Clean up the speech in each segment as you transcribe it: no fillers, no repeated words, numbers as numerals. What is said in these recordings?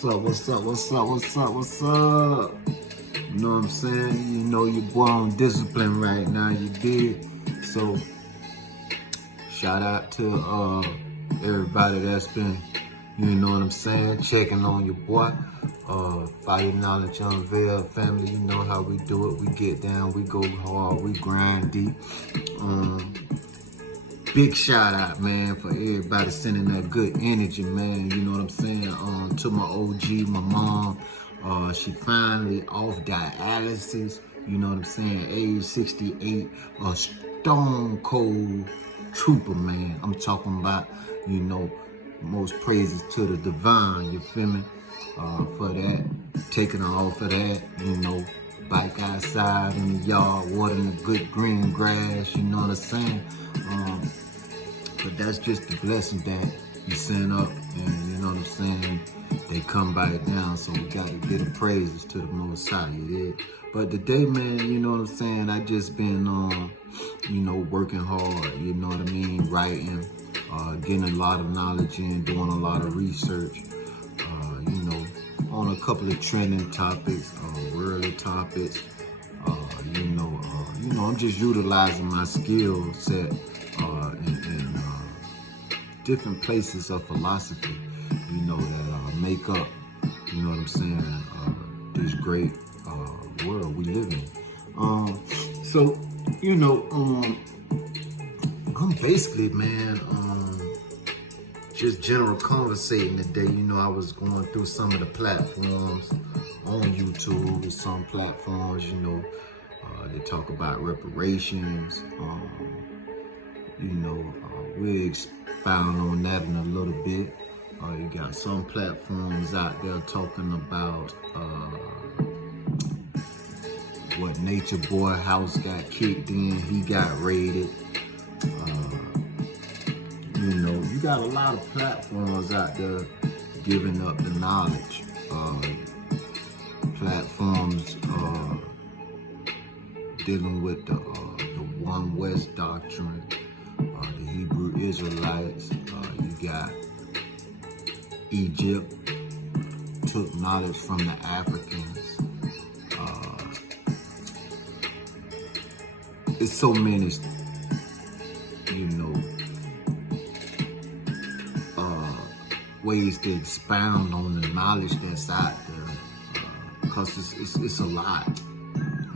What's up? What's up? What's up? What's up? What's up? You know what I'm saying? You know your boy on discipline right now. You did. So shout out to everybody that's been, you know what I'm saying, checking on your boy. Fire Knowledge Unveiled family. You know how we do it. We get down. We go hard. We grind deep. Big shout out, man, for everybody sending that good energy, man. You know what I'm saying? To my OG, my mom. She finally off dialysis. You know what I'm saying? Age 68. A stone cold trooper, man. I'm talking about, you know, most praises to the divine. You feel me? For that, taking her off of that, you know, bike outside in the yard, watering the good green grass. You know what I'm saying? But that's just the blessing that you send up, and you know what I'm saying, they come by it down, so we got to give the praises to the Most High, you did. But today, man, you know what I'm saying, I just been, you know, working hard, you know what I mean, writing, getting a lot of knowledge in, doing a lot of research, you know, on a couple of trending topics, worldly topics, you know, I'm just utilizing my skill set, in different places of philosophy, you know, that make up, you know what I'm saying, this great world we live in. So, you know, I'm basically, man, just general conversating today. You know, I was going through some of the platforms on YouTube and some platforms, you know, they talk about reparations. You know, we'll expound on that in a little bit. You got some platforms out there talking about what Nature Boy house got kicked in, he got raided. You know, you got a lot of platforms out there giving up the knowledge. Platforms dealing with the One West doctrine. The Hebrew Israelites, you got Egypt, took knowledge from the Africans. It's so many, you know, ways to expound on the knowledge that's out there, because it's a lot,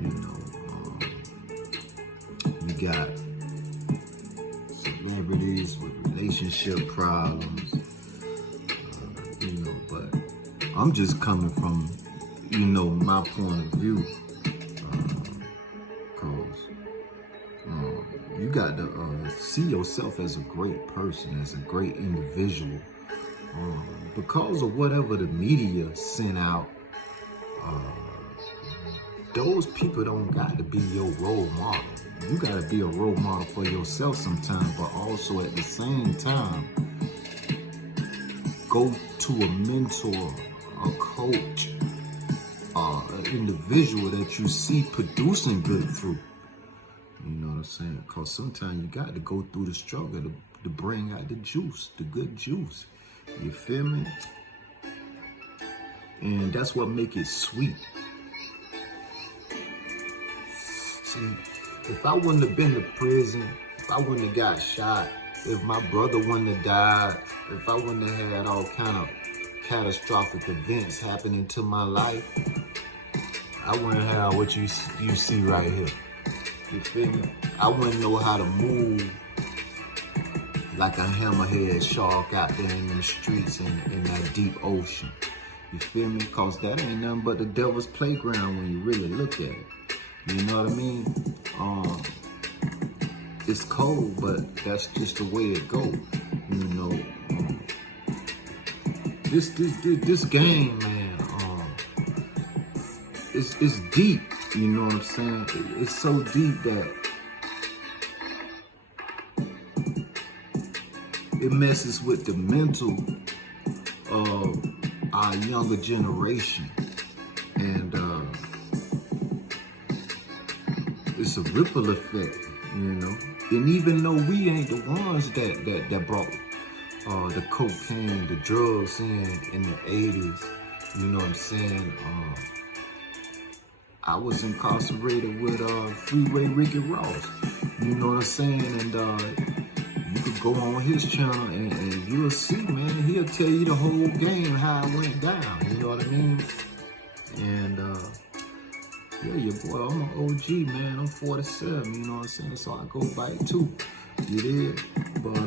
you know. You got celebrities with relationship problems, you know, but I'm just coming from, you know, my point of view, because you got to see yourself as a great person, as a great individual, because of whatever the media sent out. Those people don't got to be your role model. You got to be a role model for yourself sometimes, but also at the same time, go to a mentor, a coach, an individual that you see producing good fruit. You know what I'm saying? Because sometimes you got to go through the struggle to bring out the juice, the good juice. You feel me? And that's what make it sweet. See, if I wouldn't have been to prison, if I wouldn't have got shot, if my brother wouldn't have died, if I wouldn't have had all kind of catastrophic events happening to my life, I wouldn't have what you see right here. You feel me? I wouldn't know how to move like a hammerhead shark out there in the streets in that deep ocean. You feel me? Because that ain't nothing but the devil's playground when you really look at it. You know what I mean? It's cold, but that's just the way it goes. You know, this game, man, it's deep. You know what I'm saying? It's so deep that it messes with the mental of our younger generation, and it's a ripple effect, you know. And even though we ain't the ones that brought the cocaine, the drugs in the 80s, You know what I'm saying? I was incarcerated with Freeway Ricky Ross. You know what I'm saying? And you could go on his channel and you'll see, man. He'll tell you the whole game, how it went down. You know what I mean? And yeah, your boy, I'm an OG, man. I'm 47, you know what I'm saying? So I go bite too. You did? But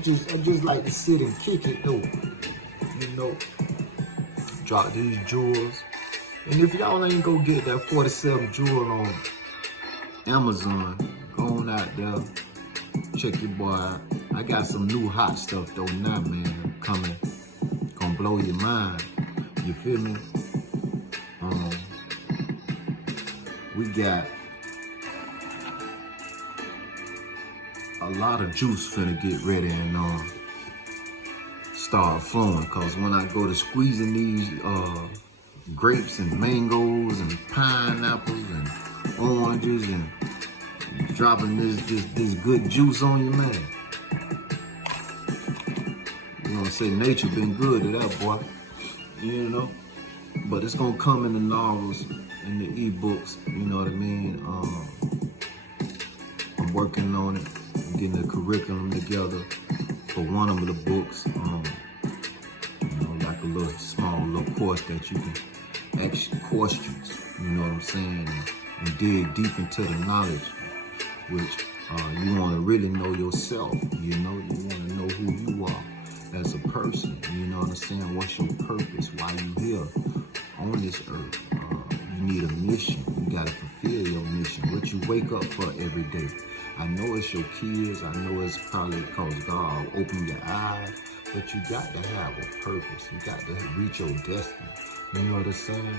I just like to sit and kick it though. You know, drop these jewels. And if y'all ain't go get that 47 jewel on Amazon, go on out there, check your boy out. I got some new hot stuff though now, man, coming. Gonna blow your mind. You feel me? We got a lot of juice finna get ready and start flowing. Cause when I go to squeezing these grapes and mangoes and pineapples and oranges and dropping this good juice on you, man. You know what I'm saying? Nature been good to that, boy. You know? But it's gonna come in the novels, in the ebooks, you know what I mean? I'm working on it, getting the curriculum together for one of the books. You know, like a little small little course that you can ask questions, you know what I'm saying? And dig deep into the knowledge, which you wanna really know yourself, you know? You wanna know who you are as a person, you know what I'm saying? What's your purpose? Why you here on this earth? You need a mission. You gotta fulfill your mission. What you wake up for every day. I know it's your kids. I know it's probably because God opened your eyes, but you got to have a purpose. You got to reach your destiny. You know what I'm saying?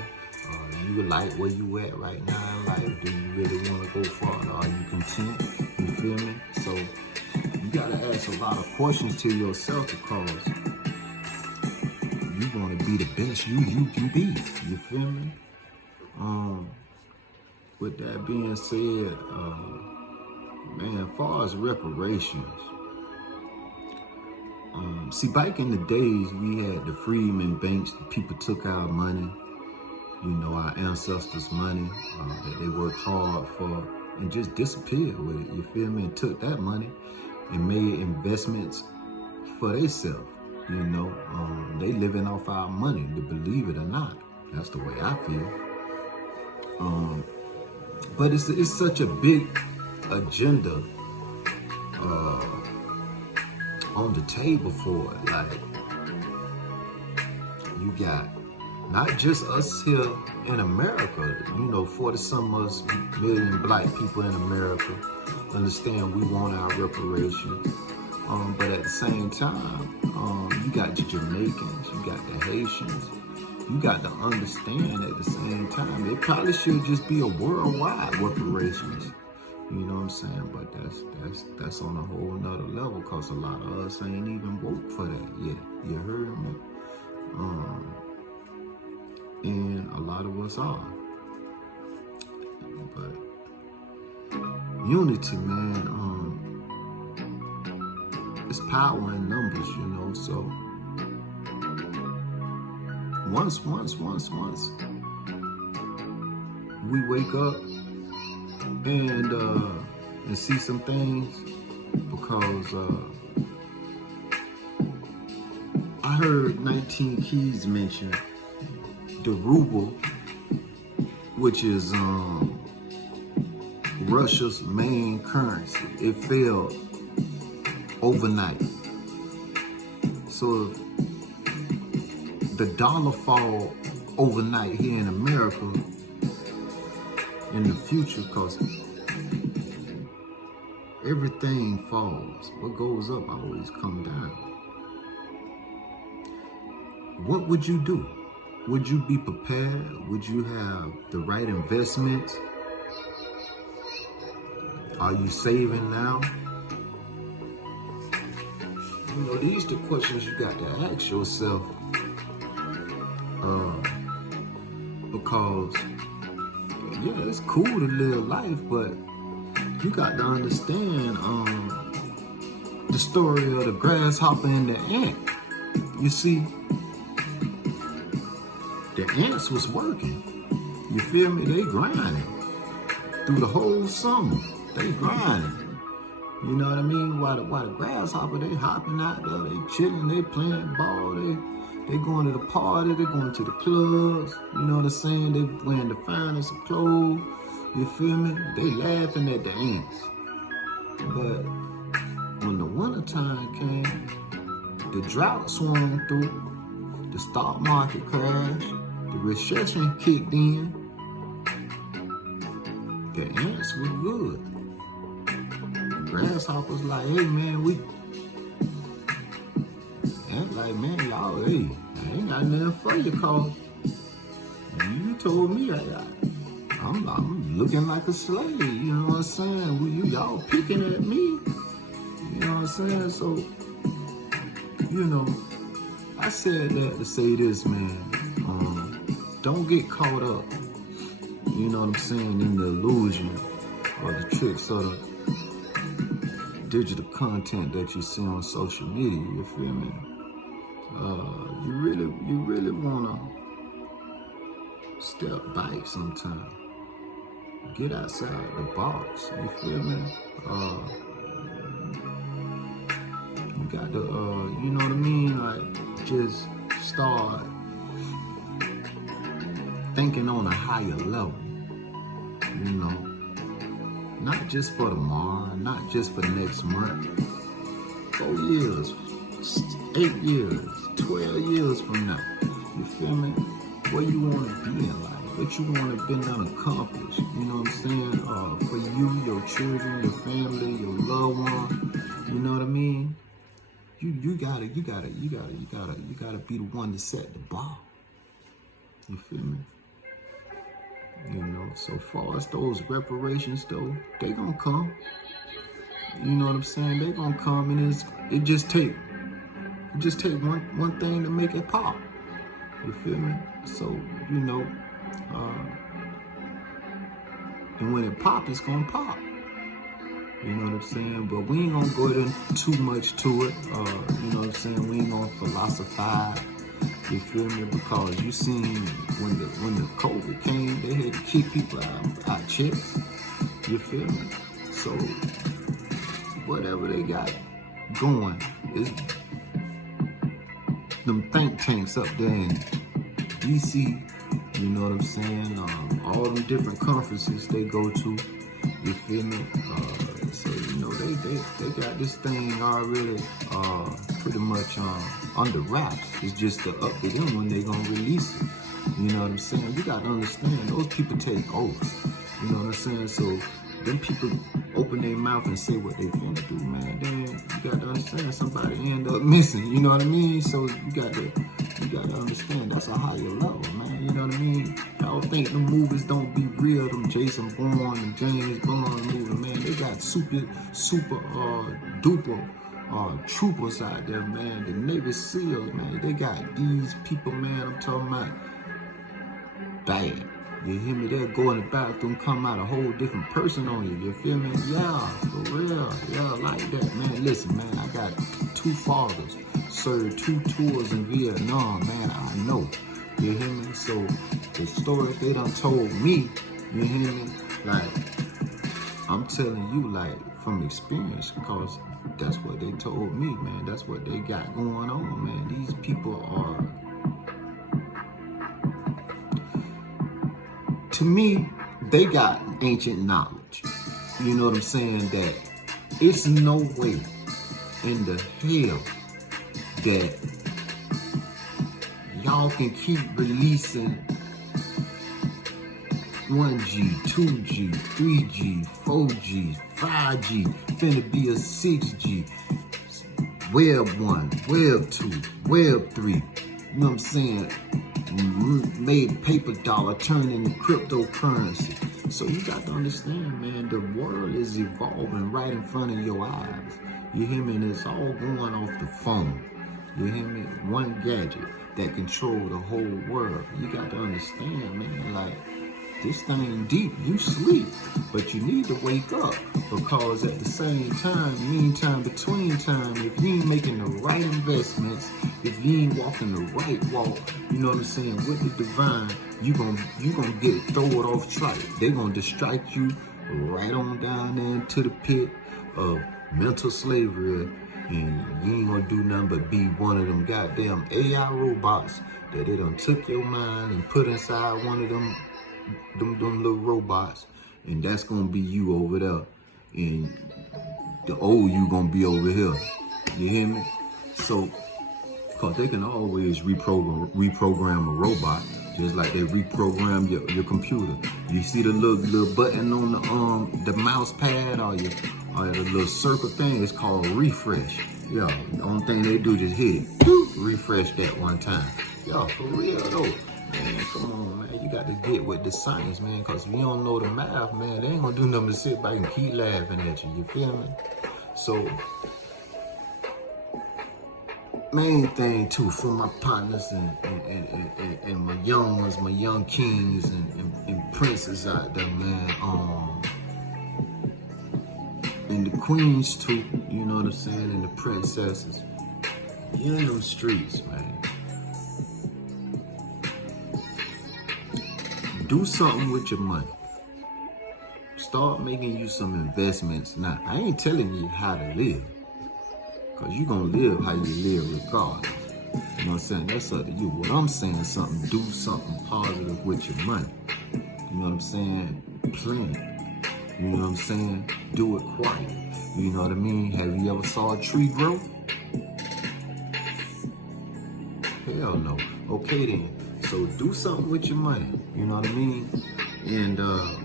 You like where you at right now in life? Do you really want to go farther? Are you content? You feel me? So you got to ask a lot of questions to yourself because you want to be the best you can be. You feel me? With that being said, man, as far as reparations, see, back in the days, we had the freedmen banks. The people took our money, you know, our ancestors' money that they worked hard for, and just disappeared with it. You feel me? And took that money and made investments for themselves. You know, they living off our money, to believe it or not. That's the way I feel. But it's such a big agenda on the table for it. Like, you got not just us here in America, you know, 40-some us million black people in America understand we want our reparations. But at the same time, you got the Jamaicans, you got the Haitians. You got to understand at the same time, it probably should just be a worldwide reparations. You know what I'm saying? But that's on a whole nother level, because a lot of us ain't even woke for that yet. You heard me? And a lot of us are. But unity, man, it's power in numbers, you know, so once we wake up and see some things, because I heard 19 Keys mention the ruble, which is Russia's main currency. It fell overnight. So if the dollar fall overnight here in America in the future, because everything falls. What goes up always comes down. What would you do? Would you be prepared? Would you have the right investments? Are you saving now? You know, these are the questions you got to ask yourself. Because, yeah, it's cool to live life, but you got to understand the the story of the grasshopper and the ant. You see, the ants was working. You feel me? They grinding through the whole summer. They grinding. You know what I mean? While the grasshopper, they hopping out there, they chilling, they playing ball, they going to the party, they going to the clubs. You know what I'm saying? They wearing the finest of clothes. You feel me? They laughing at the ants. But when the winter time came, the drought swung through, the stock market crashed, the recession kicked in. The ants were good. The grasshoppers like, hey man, ants like, man, y'all, hey, I ain't got nothing for you, cause you told me I'm looking like a slave, you know what I'm saying? Y'all picking at me, you know what I'm saying? So, you know, I said that to say this, man. Don't get caught up, you know what I'm saying, in the illusion or the tricks of the digital content that you see on social media, you feel me? You really wanna step back sometime. Get outside the box, you feel me? You got to, you know what I mean? Like, just start thinking on a higher level, you know? Not just for tomorrow, not just for next month. 4 years, 8 years, 12 years from now, you feel me? Where you want to be in life, what you want to be done accomplished, you know what I'm saying? For you, your children, your family, your loved one, you know what I mean? You gotta be the one to set the bar. You feel me? You know, so far as those reparations though, they gonna come. You know what I'm saying? They gonna come, and it just take one thing to make it pop. You feel me? So, you know, and when it pop, it's gonna pop. You know what I'm saying? But we ain't gonna go into too much to it. You know what I'm saying? We ain't gonna philosophize. You feel me? Because you seen when the COVID came, they had to kick people out checks. You feel me? So whatever they got going is them think tanks up there in DC. You know what I'm saying? All them different conferences they go to. You feel me? So you know they got this thing already pretty much under wraps. It's just up to them when they gonna release it. You know what I'm saying? You gotta understand, those people take oaths. You know what I'm saying? So them people open their mouth and say what they finna do, man. Then you gotta understand somebody end up missing. You know what I mean? So you gotta understand that's a higher level, man. You know what I mean? Y'all think the movies don't be real, them Jason Bourne and James Bond movies, man. They got super duper troopers out there, man. The Navy SEALs, man. They got these people, man. I'm talking about bad. You hear me? They'll go in the bathroom, come out a whole different person on you. You feel me? Yeah, for real. Yeah, like that, man. Listen, man, I got 2 fathers, served 2 tours in Vietnam, man. I know. You hear me? So the story they done told me, you hear me? Like, I'm telling you, like, from experience, because that's what they told me, man. That's what they got going on, man. These people are, to me, they got ancient knowledge. You know what I'm saying? That it's no way in the hell that y'all can keep releasing 1G, 2G, 3G, 4G, 5G, finna be a 6G, Web 1, Web 2, Web 3. You know what I'm saying? Made paper dollar turn into cryptocurrency. So you got to understand, man, the world is evolving right in front of your eyes. You hear me? And it's all going off the phone. You hear me? One gadget that control the whole world. You got to understand, man, like, This thing deep, you sleep, but you need to wake up, because at the same time, meantime, between time, if you ain't making the right investments, if you ain't walking the right walk, you know what I'm saying, with the divine, you gonna get throw it off track. They gonna distract you right on down there into the pit of mental slavery, and you ain't gonna do nothing but be one of them goddamn AI robots that they done took your mind and put inside one of them little robots, and that's gonna be you over there, and the old you gonna be over here. You hear me? So, cause they can always reprogram a robot, just like they reprogram your computer. You see the little button on the mouse pad, or the little circle thing, it's called refresh. Yeah, the only thing they do is hit it, refresh that one time. Yo, for real though. Man, come on, man. You got to get with the science, man, because if you don't know the math, man, they ain't going to do nothing but sit back and keep laughing at you. You feel me? So, main thing, too, for my partners and my young ones, my young kings and princes out there, man, and the queens, too, you know what I'm saying, and the princesses. You in them streets, man. Do something with your money. Start making you some investments. Now, I ain't telling you how to live, because you're going to live how you live regardless. You know what I'm saying? That's up to you. What I'm saying, do something positive with your money. You know what I'm saying? Plan. You know what I'm saying? Do it quiet. You know what I mean? Have you ever saw a tree grow? Hell no. Okay then. So do something with your money, you know what I mean? And I'm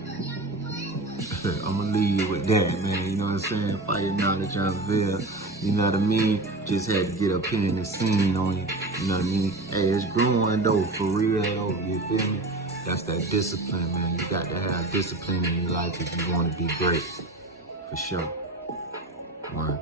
gonna leave you with that, man, you know what I'm saying? Fire knowledge unveil, you know what I mean? Just had to get up here in the scene on you, you know what I mean? Hey, it's growing though, for real though, you feel me? That's that discipline, man. You got to have discipline in your life if you want to be great, for sure. One.